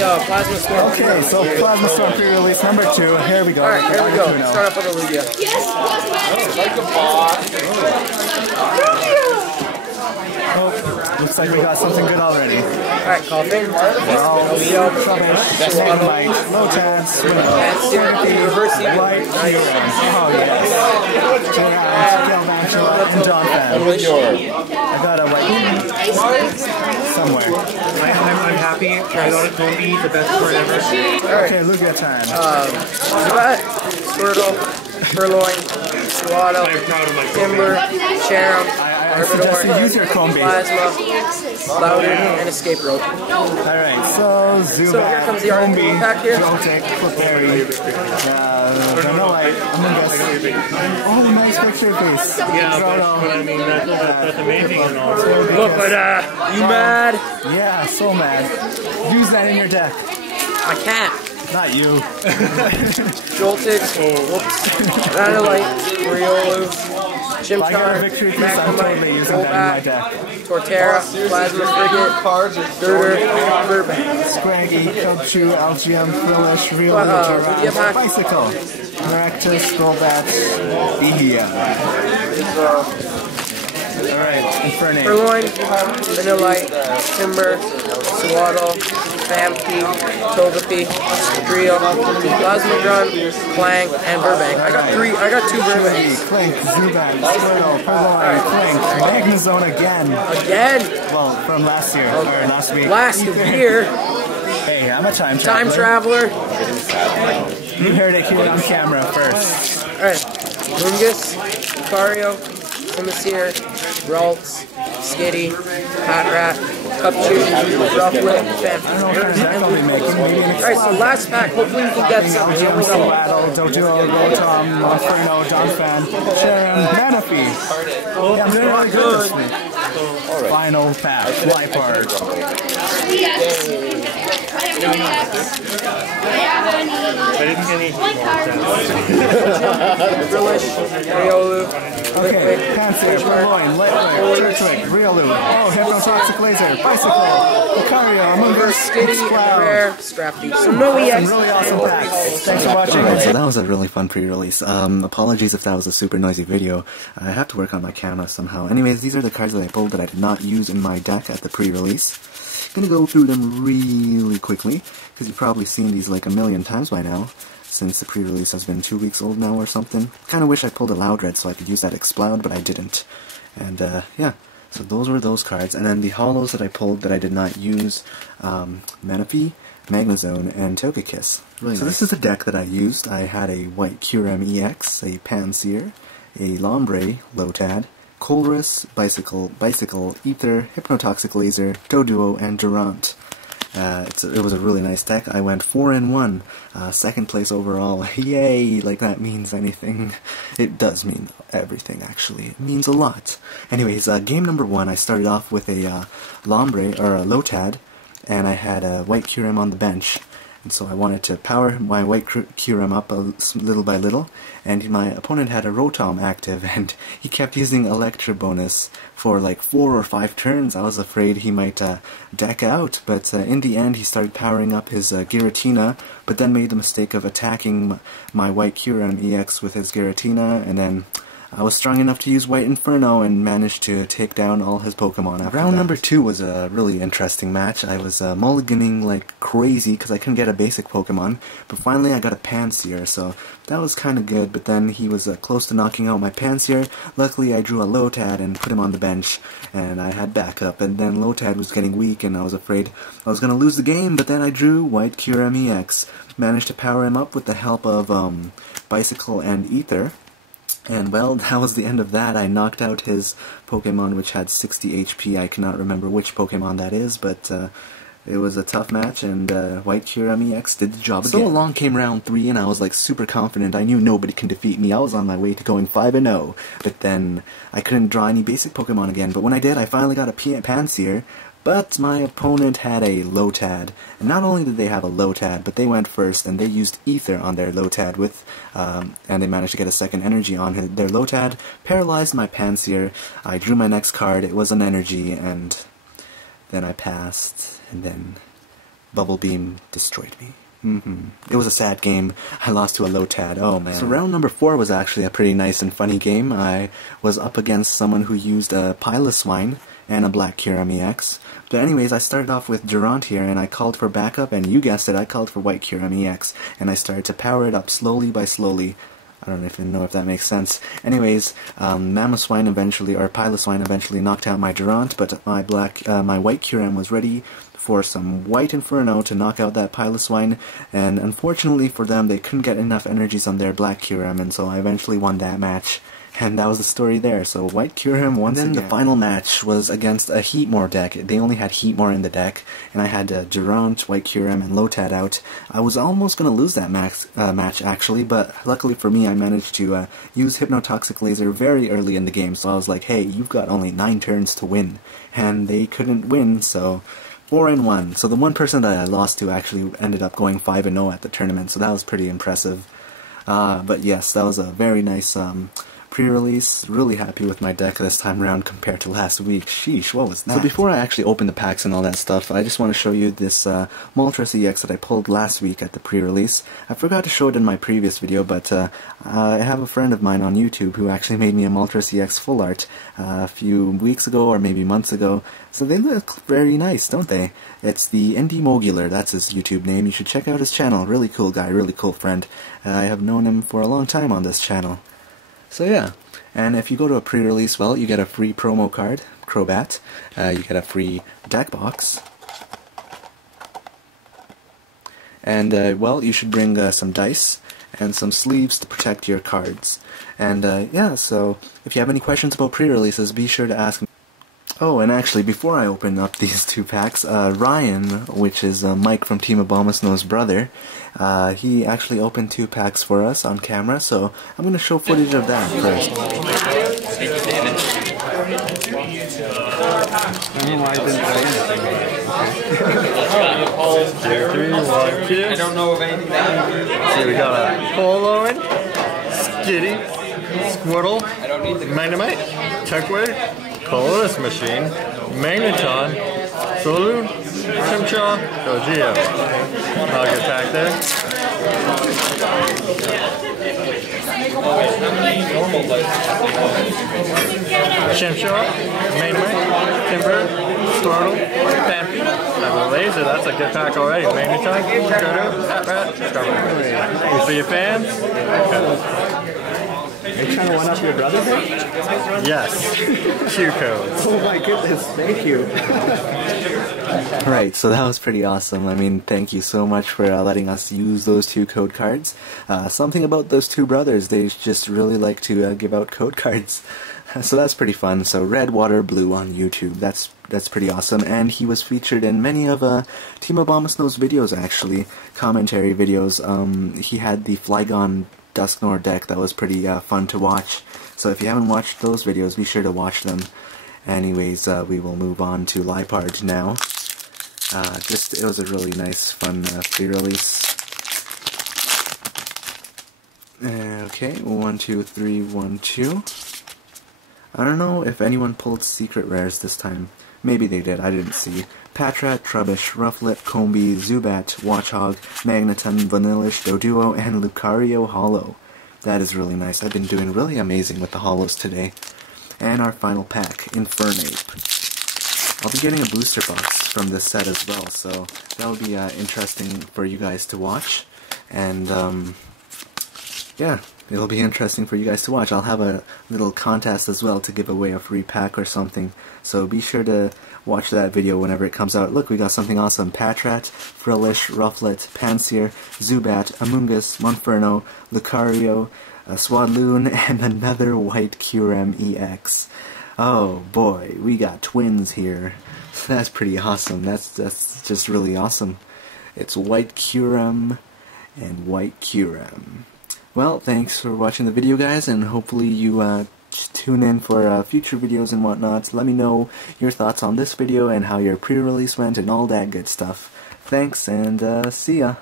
the Plasma Storm. Okay, so Plasma Storm pre-release number 2. Here we go. Alright, here we go. Start off with a Lugia. Like a boss. Oh, looks like we got something good already. Alright, Coughing. Well, Trubbish, Light, Lotan, Reverse Light, oh yes. Galvantula, and John Fan. I got a white somewhere. I'm happy. I got a Combi, the best card ever. Okay, Lugia time. Zubat, Squirtle, Purloin, Swallow, Timber, Cherum, I suggest you use your Combi. Plasma, Louder, and Escape Rope. Alright, so Zubat, So here comes the article pack here. Joltik, Flipberry, Vanillite, Amoonguss. Oh, nice picture face. Yeah, but I mean, that's amazing and all. Look at that! You mad? Yeah, so mad. Use that in your deck. I can't. Not you. Joltik, whoops, Vanillite, Riolu, If I got a Chimchar, victory piece, I'm totally using that in my deck. Torterra, Plasma Frigate, Girder, Burbank. Scraggy, Kochu, Algium, Frillish, Real Lugia Bicycle, Maractus, Golbat, Behia. Alright, Infernape. Purloin, Vanillite, Timber, Swaddle, Famke, Togepi, Trio, Plasmadron, Clank, and Burbank. I got two Burbanks. Clank, Zubat, Squirtle, Purloin, Clank, Magnezone again. Again? Well, from last year, or last week. Last year. Hey, I'm a time traveler. Time traveler. You heard it here on camera first. Alright. Lungus, Lucario, Simisear, Ralts, Skitty, Patrat, Cupchew, Rufflet, Alright, so last pack. Hopefully we can get some. Here we go. Doduo, Rotom, Monferno, Donphan, Sharon, Manaphy. Yeah, I'm doing really good this week. Final pack, Liepard. I didn't get any. Riolu. Okay, Panzer, Purloin, Lightwing, Turtwig, Riolu, oh, Hypnotoxic Laser, Bicycle, Lucario, Amoonguss, Skitty, Rare, Scrafty. So no EX. Some really awesome packs. Thanks for watching. So that was a really fun pre-release. Apologies if that was a super noisy video. I have to work on my camera somehow. Anyways, these are the cards that I pulled that I did not use in my deck at the pre-release. Gonna go through them really quickly, because you've probably seen these like a million times by now, since the pre-release has been 2 weeks old now or something. Kinda wish I pulled a Loudred so I could use that Exploud, but I didn't. And yeah, so those were those cards. And then the holos that I pulled that I did not use, Manaphy, Magnezone, and Togekiss. Really so nice. This is the deck that I used. I had a white Kyurem EX, a Pansear, a Lombre, Lotad, Colress, Bicycle, Ether, Hypnotoxic Laser, Doduo, and Durant. It was a really nice deck. I went 4-1, second place overall. Yay! Like that means anything. It does mean everything, actually. It means a lot. Anyways, game number 1, I started off with a Lombre, or a Lotad, and I had a white Kyurem on the bench. And so I wanted to power my white Kyurem up little by little, and my opponent had a Rotom active, and he kept using Electro bonus for like 4 or 5 turns. I was afraid he might deck out, but in the end he started powering up his Giratina, but then made the mistake of attacking my white Kyurem EX with his Giratina, and then I was strong enough to use White Inferno and managed to take down all his Pokemon after Round number 2 was a really interesting match. I was mulliganing like crazy because I couldn't get a basic Pokemon, but finally I got a Pansear, so that was kind of good, but then he was close to knocking out my Pansear. Luckily I drew a Lotad and put him on the bench, and I had backup, and then Lotad was getting weak and I was afraid I was going to lose the game, but then I drew White Kyurem EX, managed to power him up with the help of Bicycle and Ether. And well, that was the end of that. I knocked out his Pokemon, which had 60 HP. I cannot remember which Pokemon that is, but it was a tough match, and White Kyurem EX did the job again. So along came round 3, and I was like super confident. I knew nobody can defeat me. I was on my way to going 5-0, but then I couldn't draw any basic Pokemon again. But when I did, I finally got a Pansear. But my opponent had a Lotad, and not only did they have a Lotad, but they went first, and they used Ether on their Lotad and they managed to get a second energy on their Lotad, paralyzed my Pansear. I drew my next card, it was an energy, and then I passed, and then Bubble Beam destroyed me. It was a sad game. I lost to a Lotad. Oh man. So round number 4 was actually a pretty nice and funny game. I was up against someone who used a Piloswine and a Black Kyurem EX. But anyways, I started off with Durant here, and I called for backup, and you guessed it, I called for White Kyurem EX, and I started to power it up slowly by slowly. I don't even know if that makes sense. Anyways, Mamoswine eventually, or Piloswine eventually knocked out my Durant, but my White Kyurem was ready for some White Inferno to knock out that Piloswine, and unfortunately for them, they couldn't get enough energies on their Black Kyurem, and so I eventually won that match. And that was the story there. So White Kyurem once again. The final match was against a Heatmore deck. They only had Heatmore in the deck, and I had Durant, White Kyurem, and Lotad out. I was almost going to lose that match actually, but luckily for me I managed to use Hypnotoxic Laser very early in the game, so I was like, hey, you've got only 9 turns to win. And they couldn't win, so 4-1. So the one person that I lost to actually ended up going 5-0 at the tournament, so that was pretty impressive. But yes, that was a very nice pre-release. Really happy with my deck this time around compared to last week. Sheesh, what was that? So before I actually open the packs and all that stuff, I just want to show you this Moltres EX that I pulled last week at the pre-release. I forgot to show it in my previous video, but I have a friend of mine on YouTube who actually made me a Moltres EX full art a few weeks ago, or maybe months ago. So they look very nice, don't they? It's the Indie Mogular, that's his YouTube name. You should check out his channel. Really cool guy, really cool friend. I have known him for a long time on this channel. So yeah, and if you go to a pre-release, well, you get a free promo card, Crobat, you get a free deck box, and well, you should bring some dice and some sleeves to protect your cards. And yeah, so if you have any questions about pre-releases, be sure to ask me. Oh, and actually, before I open up these 2 packs, Ryan, which is Mike from Team Abomasnow's brother, he actually opened 2 packs for us on camera, so I'm going to show footage of that first. I don't know of anything that So we got a Poloin, Skitty, Squirtle, Magnemite, Techway, Colorless Machine, Magneton, Saloon, Chimchar, Gogeo. I'll get back there. Chimchar, Magnemite, Timber, Squirtle, Pampy. I have a Laser, that's a good pack already. Magneton, Gerdo, Hat-Rat, Starman. For your fans, Are you trying to one-up your brother there? yes. Q codes. Oh my goodness, thank you. Right, so that was pretty awesome. I mean, thank you so much for letting us use those 2 code cards. Something about those 2 brothers, they just really like to give out code cards. So that's pretty fun. So Red, Water, Blue on YouTube, that's pretty awesome. And he was featured in many of Team Abomasnow's videos, actually, commentary videos. He had the Flygon Dusknoir deck that was pretty fun to watch. So if you haven't watched those videos, be sure to watch them. Anyways, we will move on to Liepard now. It was a really nice, fun pre-release. Okay, 1, 2, 3, 1, 2. I don't know if anyone pulled secret rares this time. Maybe they did, I didn't see. Patrat, Trubbish, Rufflet, Combi, Zubat, Watchog, Magneton, Vanillish, Doduo, and Lucario Hollow. That is really nice. I've been doing really amazing with the hollows today. And our final pack, Infernape. I'll be getting a booster box from this set as well, so that will be interesting for you guys to watch. And yeah, it'll be interesting for you guys to watch. I'll have a little contest as well to give away a free pack or something. So be sure to watch that video whenever it comes out. Look, we got something awesome. Patrat, Frillish, Rufflet, Pansear, Zubat, Amoonguss, Monferno, Lucario, Swadloon, and another White Kyurem EX. Oh boy, we got twins here. That's pretty awesome. That's just really awesome. It's White Kyurem and White Kyurem. Well, thanks for watching the video, guys, and hopefully you tune in for future videos and whatnot. Let me know your thoughts on this video and how your pre-release went and all that good stuff. Thanks, and see ya.